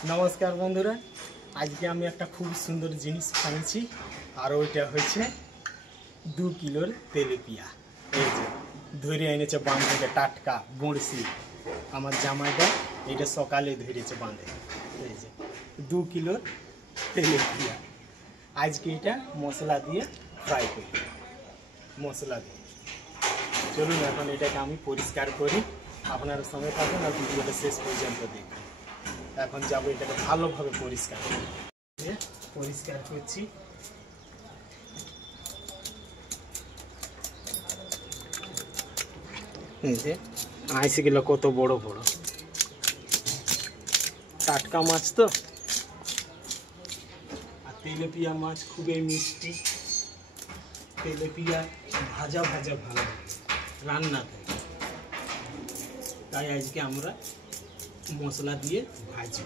नमस्कार बंधुरा आज के आमी एक खूब सुंदर जिनिस बानिয়েছি और ওইটা হচ্ছে 2 কিলোর তেলাপিয়া এই যে ধরে এনেছে বাঁধ থেকে টাটকা বড়শি আমার জামাইটা এটা সকালে ধরেছে বাঁধে এই যে 2 কিলোর তেলাপিয়া আজকে এটা মশলা দিয়ে ফ্রাই করি মশলা দিয়ে চলুন এখন এটাকে আমি পরিষ্কার করি আপনারা সময় পাবেন আর ভিডিওটা শেষ পর্যন্ত দেখুন এখন যাব এটাকে ভালোভাবে পরিষ্কার করছি এই যে আইসিগুলো কত বড় বড় টাটকা মাছ তো আর তেলাপিয়া মাছ খুবই মিষ্টি তেলাপিয়া ভাজা ভাজা ভালো রান্না করে তাই আজকে আমরা মশলা দিয়ে ভাজি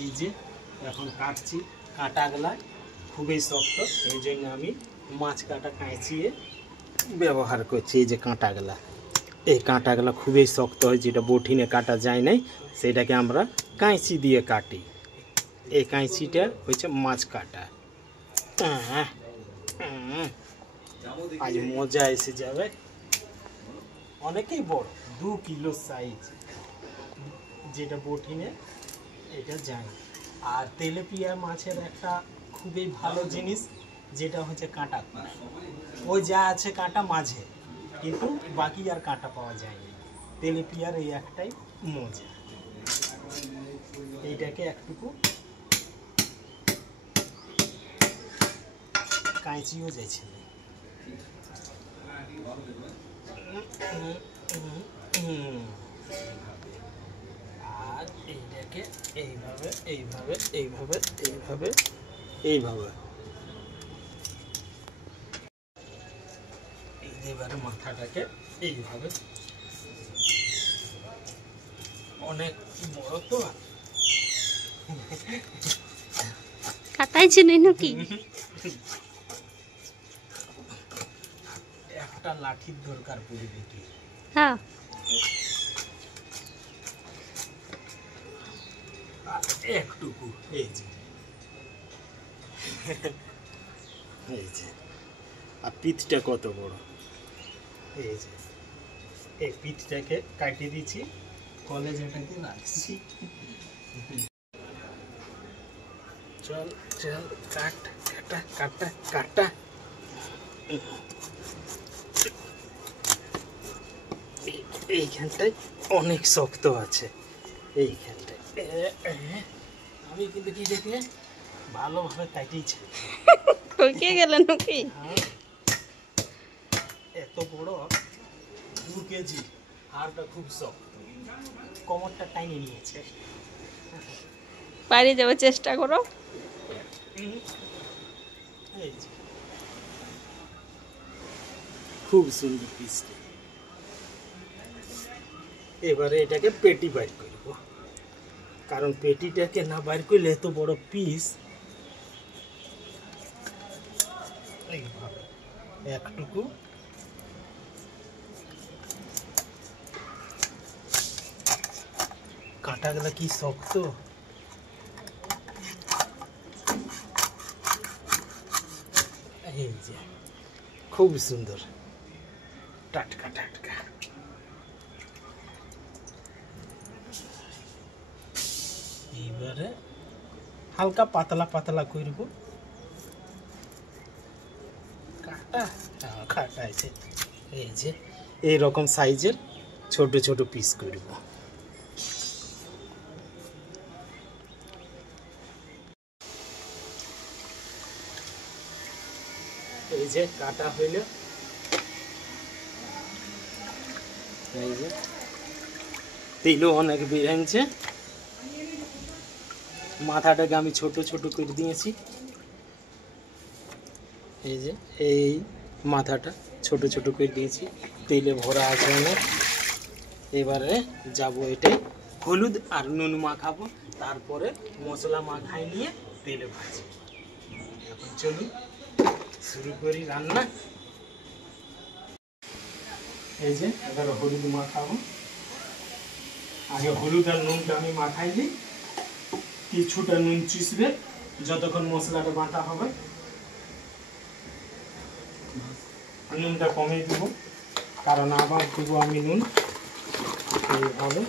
এই যে এখন কাটছি কাটাগুলা খুবই শক্ত এই জন্য আমি মাছ কাটা কাঁচিয়ে ব্যবহার করছি এই যে কাঁটাগুলা এই কাঁটাগুলা খুবই শক্ত হয় যেটা বটিনে কাটা যায় নাই সেটাকে আমরা কাঁচি দিয়ে কাটি এই কাঁচিটা হচ্ছে মাছ কাটা আজ মজা এসে যাবে অনেকই বড় 2 কিলো সাইজ যেটা বটিনে এটা যায় আর তেলাপিয়া মাছের একটা খুবই ভালো জিনিস যেটা হচ্ছে কাঁটা ওই যা আছে কাঁটা মাঝে কিন্তু বাকি আর কাঁটা পাওয়া যায় না তেলাপিয়ার এই একটাই মজা এইটাকে একটুকু কাঁচিও যাচ্ছে আর এইটাকে এইভাবে এইভাবে এইভাবে এইভাবে এইভাবে এবারে মাথাটাকে এইভাবে অনেক বড় তো কাটাইছে নাকি একটা লাঠির দরকার পড়বে কি হ্যাঁ একটুকু এই যে আর পিঠটা কত বড় এই যে এই পিঠটাকে কাটিয়ে দিচ্ছি কলেজাটাকে রাখছি চল চল কাট কাটা কাটা কাটা এইখানটায় অনেক শক্ত আছে এইখানটায় আমি কিন্তু কি দেখলে ভালোভাবে কাটিয়েছি ঠকে গেলেন নাকি এত বড় 2 কেজি হাড়টা খুব শক্ত কোমরটা টাইনে নিয়েছে পারি যাওয়ার চেষ্টা করো এই যে খুব সুন্দর পিস এবারে এটাকে পেটি বাইর করব কারণ পেটিটাকে না বাইর করলে এত বড় পিস এইভাবে একটুকু কাঁটাগুলা কি শক্ত এই যে খুব সুন্দর টাটকা টাটকা এইবারে হালকা পাতলা পাতলা করব কাটা কাটা আছে এই যে এইরকম সাইজের ছোট ছোট পিস করব এই যে কাটা হইল এই যে তেলও অনেক বেরিয়েছে মাথাটাকে আমি ছোট ছোট করে দিয়েছি এই যে এই মাথাটা ছোট ছোট করে দিয়েছি তেলে ভরা আছে অনেক এবারে যাব এটাই হলুদ আর নুন মাখাবো তারপরে মশলা মাখাই নিয়ে তেলে ভাজি এখন চলুন শুরু করি রান্না এই যে এবার হলুদ মাখাবো আগে হলুদ আর নুনটা আমি মাখাই দিই, কিছুটা নুন চুষবে যতক্ষণ মশলাটা বাটা হবে। নুনটা কমিয়ে দেব, কারণ আবার দেবো আমি নুন। এইভাবে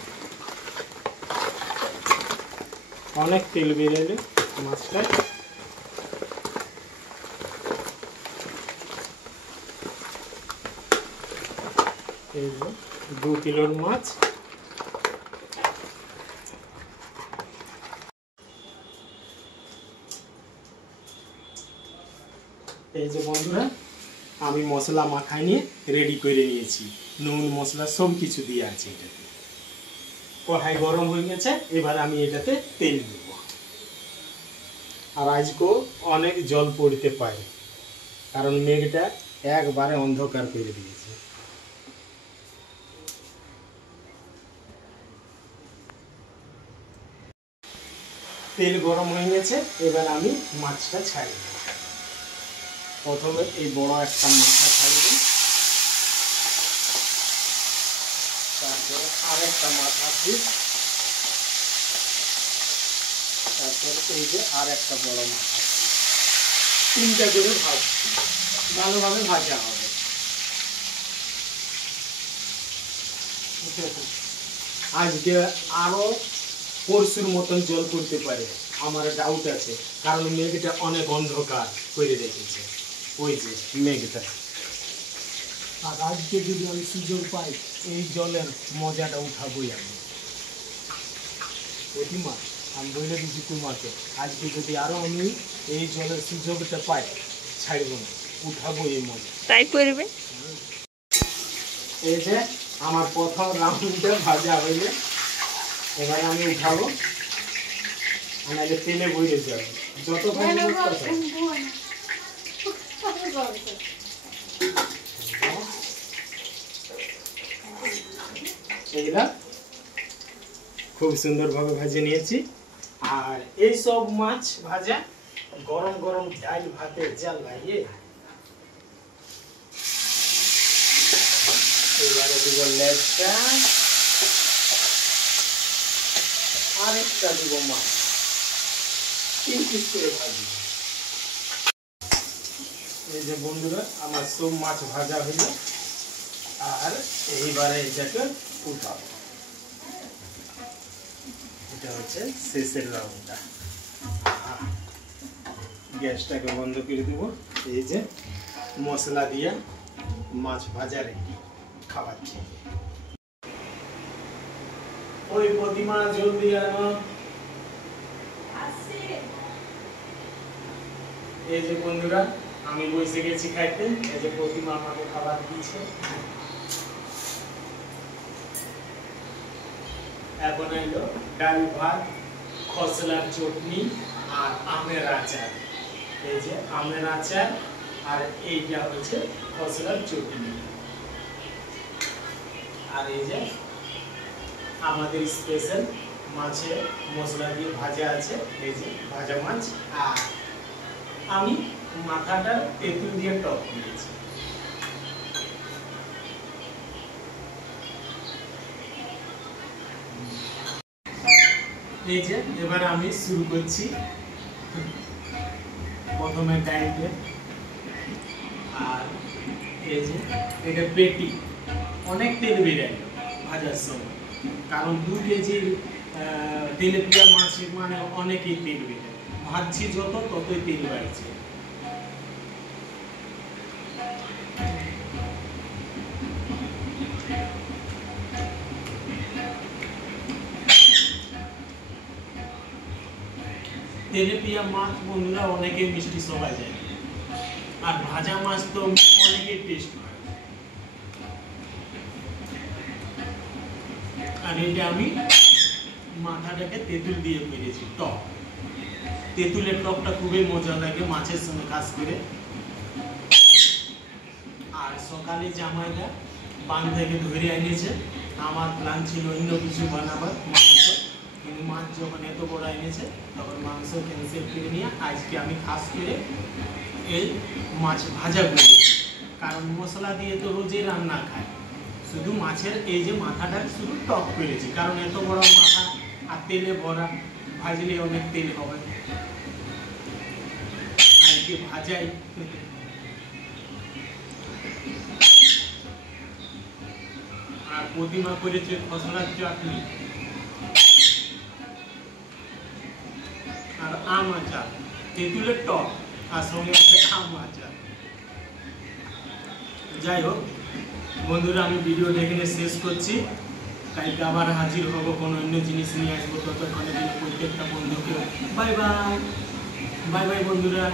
অনেক তেল বেরোলে মাছটা। এই 2 কিলোর মাছ। এই যে বন্ধুরা, আমি মশলা মাখাই নিয়ে রেডি করে নিয়েছি, নুন মশলা সব কিছু দিয়ে আছে এটাতে। কড়াই গরম হয়ে গেছে, এবার আমি এটাতে তেল দেব। আর আজকেও অনেক জল পড়তে পারে, কারণ মেঘটা একবারে অন্ধকার করে দিয়েছে। তেল গরম হয়ে গেছে, এবার আমি মাছটা ছাড়ি দেব। প্রথমে এই বড় একটা মাথা ছাড়ি দিই, তারপরে আরেকটা মাথা দিই, তারপরে এই যে আর একটা বড় মাথা। 3টা করে ভাজছি, ভালোভাবে ভাজা হবে। আজকে আরো পরশুর মতন জল পড়তে পারে, আমার ডাউট আছে, কারণ মেঘটা অনেক অন্ধকার করে রেখেছে, ওই যে মেঘটা। আর আজকে যদি আমি সুযোগ পাই, এই জলের মজাটা উঠাবই আমি। প্রতিমা, আমি বলে দিচ্ছি তোমাকে, আজকে যদি আরো আমি এই জলের সুযোগটা পাই, ছাড়ব না, উঠাবো এই মজা। তাই করবে। এই যে আমার প্রথম রাউন্ডটা ভাজা হইলে, এবার আমি উঠাবো, নাহলে তেলে বইলে যাবে। যত ভাজি এইটা খুব সুন্দরভাবে ভাজে নিয়েছি। আর এই সব মাছ ভাজা গরম গরম ডাল ভাতে যা লাগে। এবারে দিব লেজটা, আরেকটা দিব মাছ, 3 পিস করে ভাজি। এই যে বন্ধুরা, আমার সব মাছ ভাজা হইল, আর এইবারে এটাকে উঠাবো। এটা হচ্ছে শেষের রাউন্ডটা। গ্যাসটাকে বন্ধ করে দেব। এই যে মশলা দিয়ে মাছ ভাজা রেডি, খাওয়াচ্ছি। ওই প্রতিমা জলদি আনো। এই যে বন্ধুরা, আমি বসে গেছি খাইতে। এই যে প্রতিমা আমাকে খাবার দিয়েছে। এখন এলো ডাল ভাত, খসলার চটনি আর আমের আচার। এই যে আমের আচার, আর এইটা হচ্ছে খসলার চটনি। আর এই যে আমাদের স্পেশাল মাছের মশলা দিয়ে ভাজা আছে, এই যে ভাজা মাছ। আর আমি মাথাটা তেঁতুল দিয়ে টক দিয়েছি। এই যে এবার আমি শুরু করছি। প্রথমে ডাইলে, আর এই যে এটা পেটি, অনেক তেল বেরিয়ে গেল ভাজার সময়, কারণ 2 কেজির তেলাপিয়া মাছ মানে অনেকই তেল বেরিয়ে। ভাজছি যত ততই তেল বাড়ছে। তেলাপিয়া মাছ বন্ধুরা অনেকে মিষ্টি সবাই যায়, আর ভাজা মাছ তো অনেকেই টেস্ট হয়। আর এটা আমি মাথাটাকে তেঁতুল দিয়ে পেরেছি, টক। তেঁতুলের টকটা খুবই মজা লাগে মাছের সঙ্গে খাস করে। আর সকালে জামাইটা বান থেকে ধরে এনেছে, আমার প্ল্যান ছিল অন্য কিছু বানাবার, মাংস, কিন্তু মাছ যখন এত বড় এনেছে তখন মাংস ক্যান্সেল করে নিয়ে আজকে আমি খাস করে এই মাছ ভাজা করেছি। কারণ মশলা দিয়ে তো রোজই রান্না খায়, শুধু মাছের এই যে মাথাটা শুধু টক করেছি, কারণ এত বড় মাথা আর তেলে ভরা, ভাজলে অনেক তেল হবে, আজকে ভাজাই। আর প্রতিমা করেছে খসড়ার চাটনি আর আম আচার, তেঁতুলের টক আর সঙ্গে আছে আম আচার। যাই হোক বন্ধুরা, আমি ভিডিওটা এখানে শেষ করছি। কালকে আবার হাজির হব, কোনো অন্য জিনিস নিয়ে আসবো। ততক্ষণে প্রত্যেকটা বন্ধুকে বাই বাই, বাই বাই বন্ধুরা।